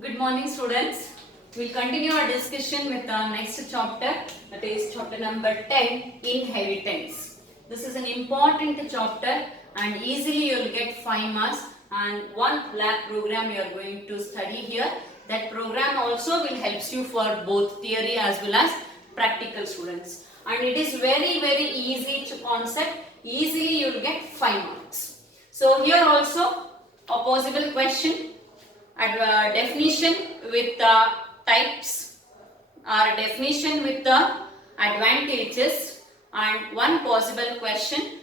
Good morning, students. We'll continue our discussion with our next chapter, that is chapter number 10, Inheritance. This is an important chapter and easily you will get 5 marks and one lab program you are going to study here. That program also will help you for both theory as well as practical students. And it is very easy to concept. Easily you will get 5 marks. So here also a possible question. Definition with the types or definition with the advantages and one more possible question,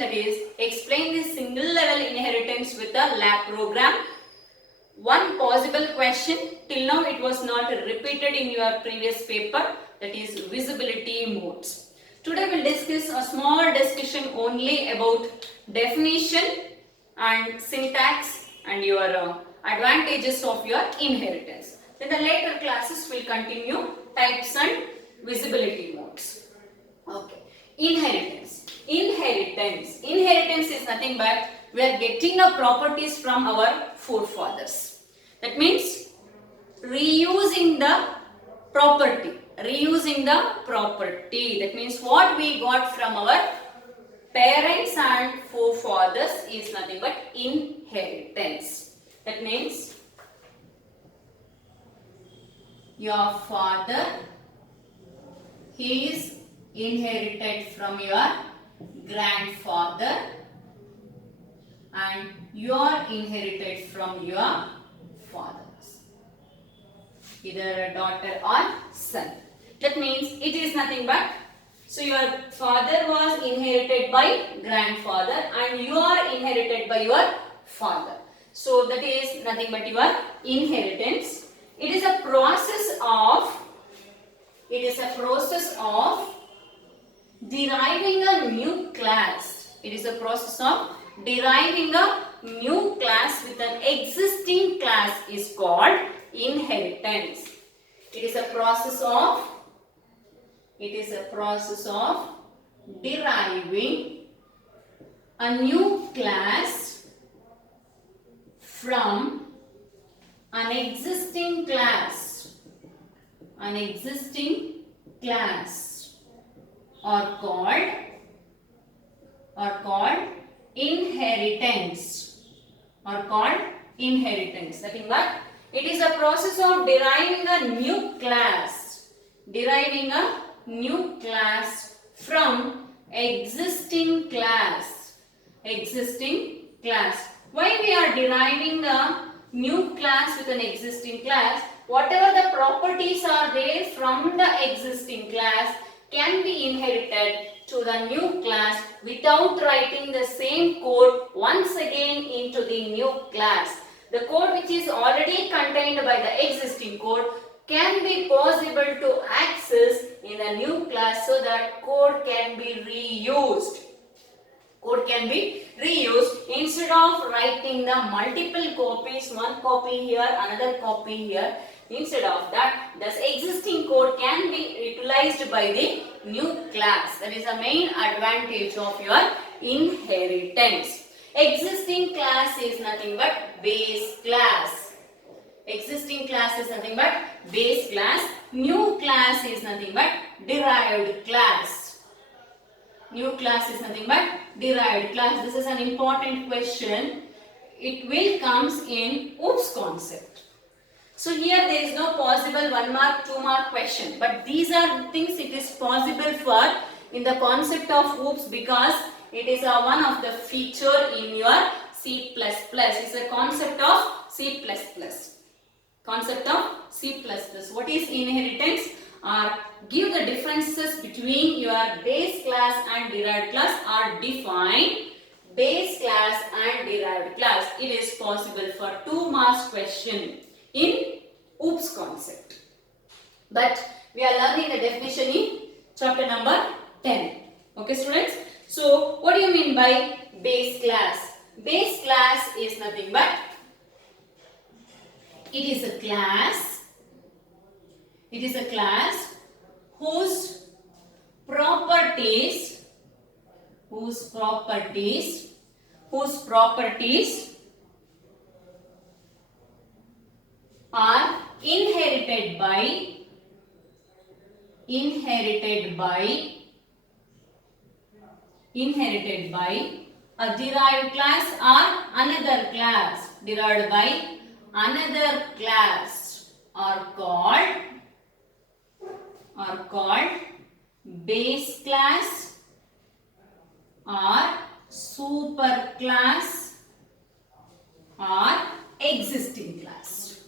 that is explain the single level inheritance with the lab program. One possible question, till now it was not repeated in your previous paper, that is visibility modes. Today we will discuss a small discussion only about definition and syntax and your advantages of your inheritance. Then the later classes will continue types and visibility modes. Okay. Inheritance is nothing but we are getting the properties from our forefathers. That means reusing the property. That means what we got from our parents and forefathers is nothing but inheritance. That means your father, he is inherited from your grandfather and you are inherited from your fathers, either a daughter or son. That means it is nothing but, so your father was inherited by grandfather and you are inherited by your father. So that is nothing but your inheritance. It is a process of deriving a new class. It is a process of deriving a new class with an existing class is called inheritance. It is a process of deriving a new class from an existing class are called inheritance. That is what? It is a process of deriving a new class from existing class. Why we are deriving a new class with an existing class? Whatever the properties are there from the existing class can be inherited to the new class without writing the same code once again into the new class. The code which is already contained by the existing code can be possible to access in the new class, so that code can be reused. Instead of writing the multiple copies, one copy here, another copy here. Instead of that, this existing code can be utilized by the new class. That is the main advantage of your inheritance. Existing class is nothing but base class. New class is nothing but derived class. This is an important question. It will comes in OOPS concept. So here there is no possible 1 mark, 2 mark question. But these are things it is possible for in the concept of OOPS, because it is one of the feature in your C++. It's a concept of C++. What is inheritance? Give the differences between your base class and derived class, or define base class and derived class. It is possible for 2 marks question in OOPS concept. But we are learning the definition in chapter number 10. Okay, students? So, what do you mean by base class? Base class is nothing but, it is a class whose properties are inherited by a derived class or another class, derived by another class are called base class or super class or existing class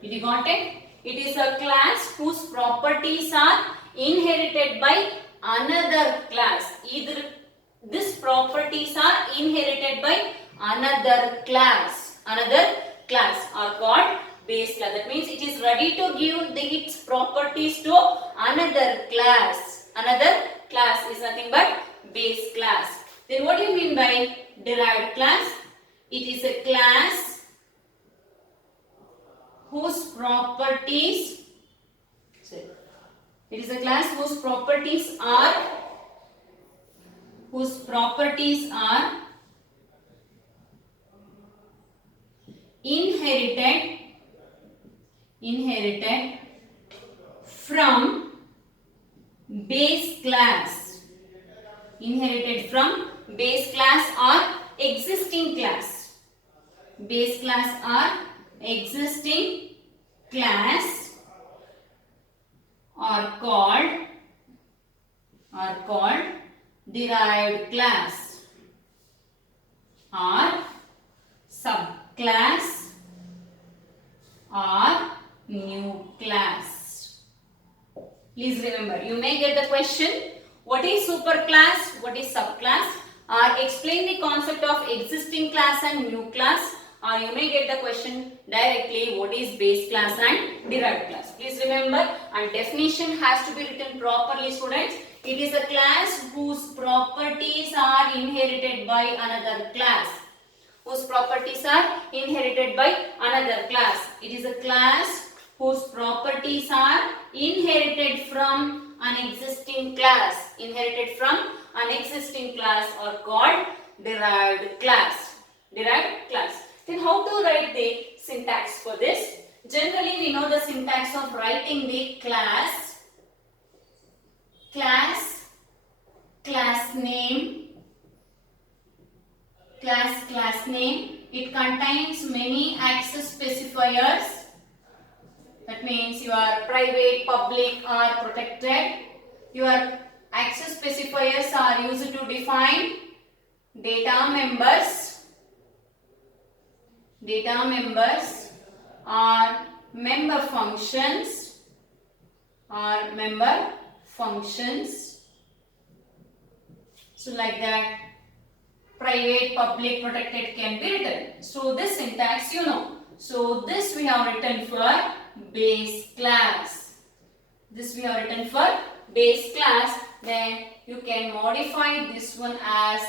Did you got it? It is a class whose properties are inherited by another class. Either these properties are inherited by another class are called base class. That means it is ready to give its properties to another class. Another class is nothing but base class. Then what do you mean by derived class? It is a class whose properties are inherited from base class or existing class. Base class or existing class are called derived class or subclass or new class. Please remember, you may get the question, what is superclass, what is subclass, or explain the concept of existing class and new class, or you may get the question directly, what is base class and derived class. Please remember, and definition has to be written properly, students. It is a class whose properties are inherited by another class. It is a class whose properties are inherited from an existing class. Are called derived class. Then how to write the syntax for this? Generally we know the syntax of writing the class name. It contains many access specifiers. That means your private, public or protected. Your access specifiers are used to define data members or member functions So like that, private, public, protected can be written. So this syntax you know. So this we have written for base class. Then you can modify this one as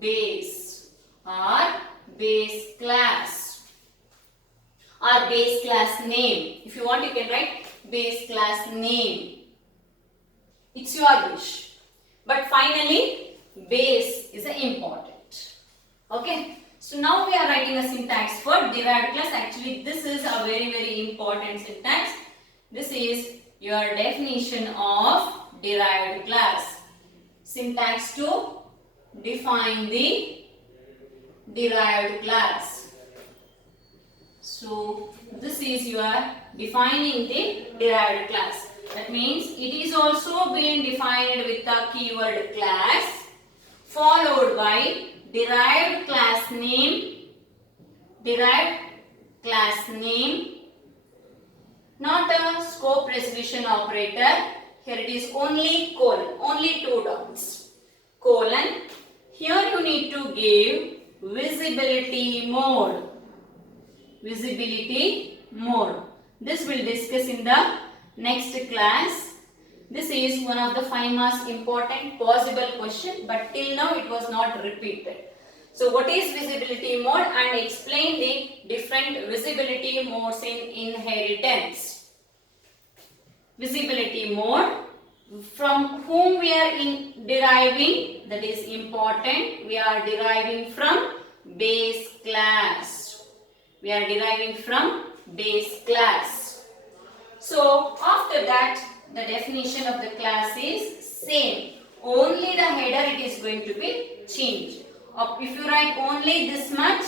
base or base class or base class name. If you want, you can write base class name. It's your wish. But finally, base is important. Okay. So now we are writing a syntax for derived class. Actually, this is a very important syntax. This is your definition of derived class. Syntax to define the derived class. So this is your defining the derived class. That means it is also being defined with the keyword class followed by derived class name, not a scope resolution operator. Here it is only colon, only two dots, colon. Here you need to give visibility mode. This we'll discuss in the next class. This is one of the 5 marks important possible question, but till now it was not repeated. So what is visibility mode, and explain the different visibility modes in inheritance. Visibility mode, from whom we are deriving, that is important. We are deriving from base class. We are deriving from base class. So after that, the definition of the class is same. Only the header it is going to be changed. If you write only this much,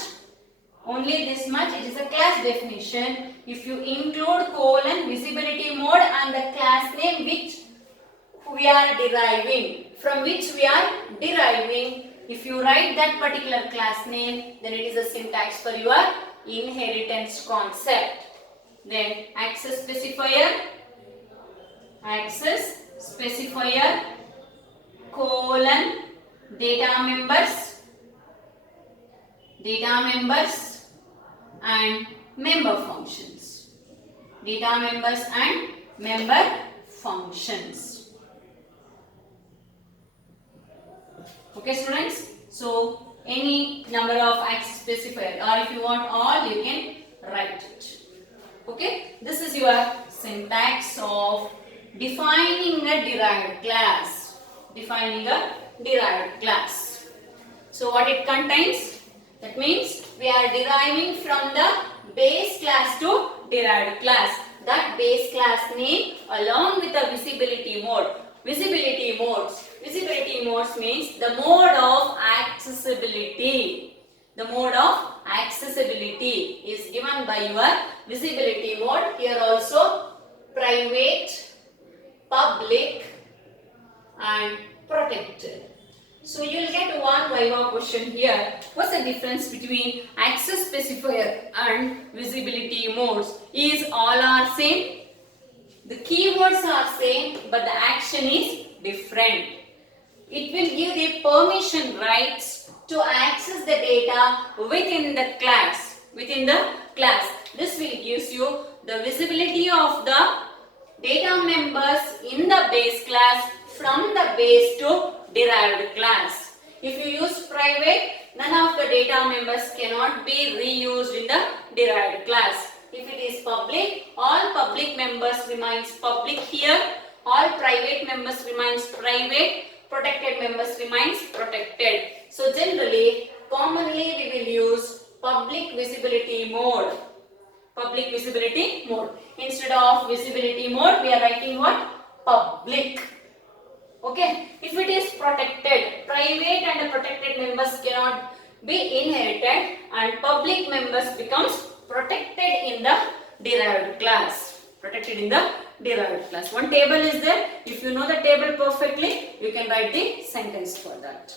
it is a class definition. If you include colon, visibility mode and the class name which we are deriving, from which we are deriving, if you write that particular class name, then it is a syntax for your inheritance concept. Then access specifier, colon, data members and member functions. Data members and member functions. Okay students, so any number of access specifier, or if you want all, you can write it. Okay, this is your syntax of defining a derived class. So what it contains? That means we are deriving from the base class to derived class. That base class name along with the visibility mode. Visibility modes means the mode of accessibility. The mode of accessibility is given by your visibility mode. Here also private, public and protected. So you will get one Viva question here. What's the difference between access specifier and visibility modes? Is all are same? The keywords are same, but the action is different. It will give the permission rights to access the data within the class. This will give you the visibility of the data members in the base class from the base to derived class. If you use private, none of the data members cannot be reused in the derived class. If it is public, all public members remains public here, all private members remains private, protected members remains protected. So generally, commonly we will use public visibility mode. Instead of visibility mode, we are writing what? Public. Okay. If it is protected, private and protected members cannot be inherited and public members becomes protected in the derived class. One table is there. If you know the table perfectly, you can write the sentence for that.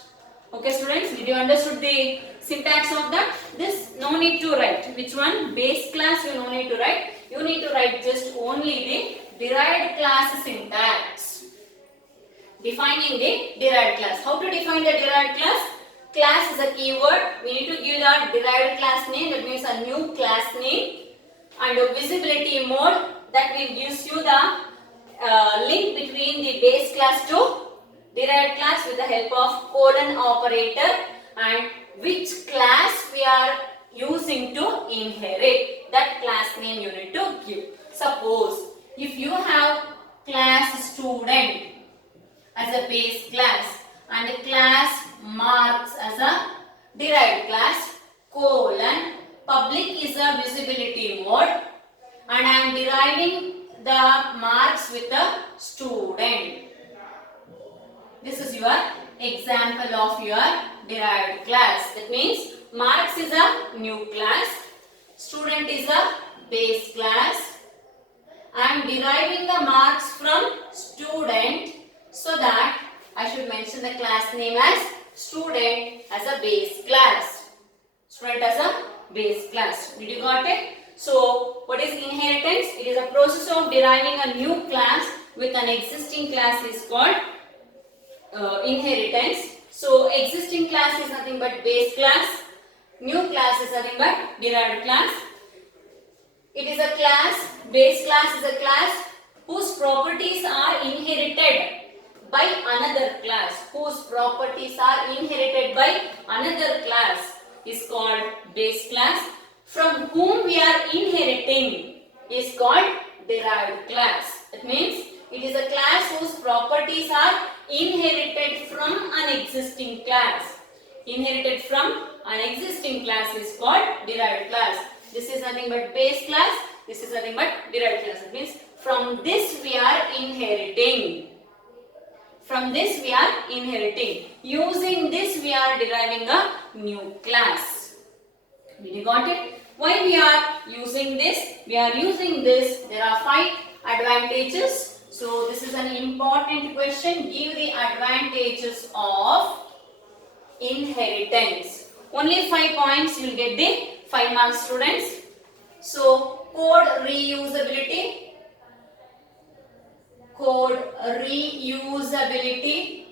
Okay students, did you understood the syntax of that? This no need to write. Which one? Base class you no need to write. You need to write just only the derived class syntax. Defining the derived class. How to define the derived class? Class is a keyword. We need to give the derived class name. That means a new class name. And a visibility mode. That will gives you the link between the base class to derived class with the help of colon operator, and which class we are using to inherit. That class name you need to give. Suppose if you have class student as a base class and a class marks as a derived class, colon, public is a visibility mode, and I am deriving the marks with the student. This is your example of your derived class. That means marks is a new class, student is a base class. I am deriving the marks from student, so that I should mention the class name as student as a base class. Student as a base class. Did you got it? So what is inheritance? It is a process of deriving a new class with an existing class is called inheritance. So existing class is nothing but base class. New class is nothing but derived class. It is a class, base class is a class whose properties are inherited by another class. Whose properties are inherited by another class is called base class. From whom we are inheriting is called derived class. That means it is a class whose properties are inherited from an existing class. inherited from an existing class is called derived class. This is nothing but base class. This is nothing but derived class. It means from this we are inheriting. From this we are inheriting. Using this we are deriving a new class. Did you got it? Why we are using this? We are using this. There are 5 advantages. So this is an important question. Give the advantages of inheritance. Only 5 points. You will get the 5 marks, students. So code reusability. Code reusability.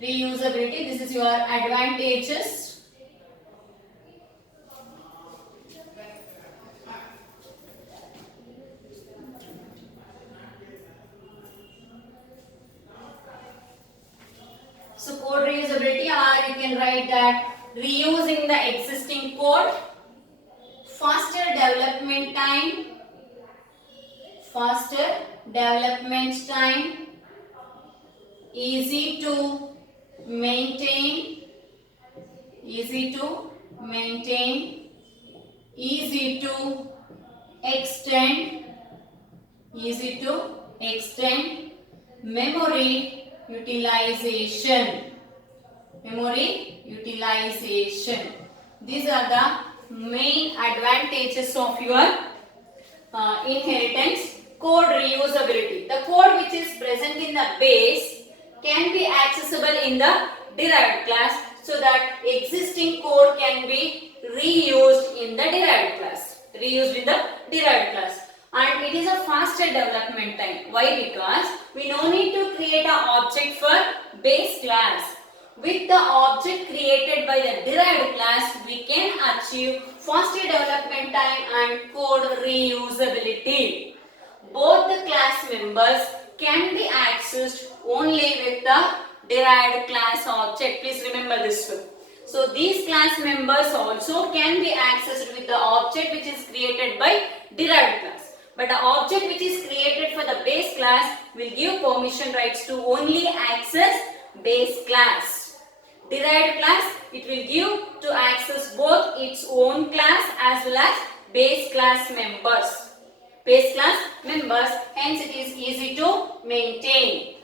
Reusability. This is your advantages. So code reusability, or you can write that reusing the existing code, faster development time, easy to maintain, easy to extend, memory utilization. These are the main advantages of your inheritance. Code reusability. The code which is present in the base can be accessible in the derived class, so that existing code can be reused in the derived class. And it is a faster development time. Why? Because we no need to create an object for base class. With the object created by the derived class, we can achieve faster development time and code reusability. Both the class members can be accessed only with the derived class object. Please remember this one. So these class members also can be accessed with the object which is created by derived class. But the object which is created for the base class will give permission rights to only access base class. Derived class, it will give to access both its own class as well as base class members. Hence it is easy to maintain.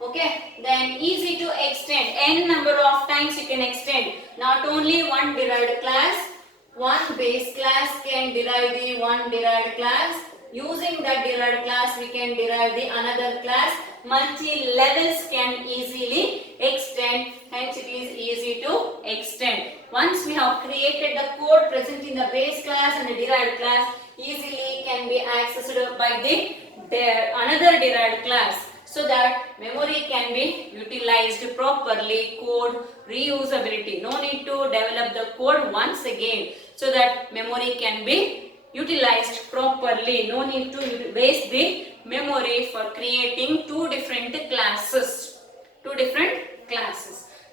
Okay, then easy to extend. N number of times you can extend. Not only one derived class, one base class can derive the one derived class. Using that derived class, we can derive the another class. Multi-levels can easily extend. Hence it is easy to extend. Once we have created the code present in the base class and the derived class, easily can be accessed by the another derived class, so that memory can be utilized properly. Code reusability. No need to develop the code once again, so that memory can be utilized properly. No need to waste the memory for creating two different classes. That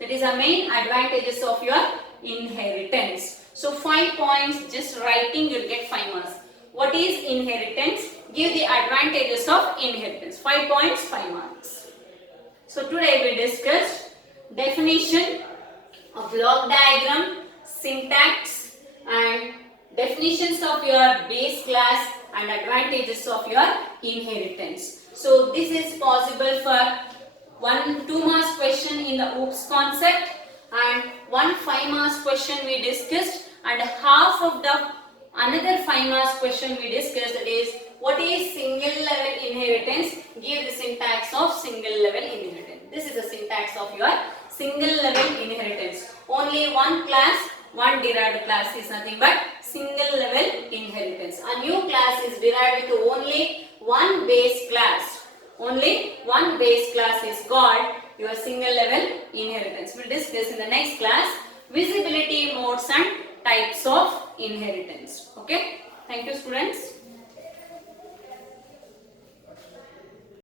is the main advantages of your inheritance. So 5 points, just writing you'll get 5 marks. What is inheritance? Give the advantages of inheritance. 5 points, 5 marks. So today we discussed definition of block diagram, syntax, and definitions of your base class and advantages of your inheritance. So this is possible for 1 2 marks question in the OOPS concept, and 1 5 marks question we discussed, and half of the another 5 marks question we discussed, that is what is single level inheritance. Give the syntax of single level inheritance. This is the syntax of your single level inheritance. Only one class, one derived class is nothing but single level inheritance. A new class is derived with only one base class. Only one base class is called your single level inheritance. We will discuss in the next class visibility modes and types of inheritance. Okay. Thank you, students.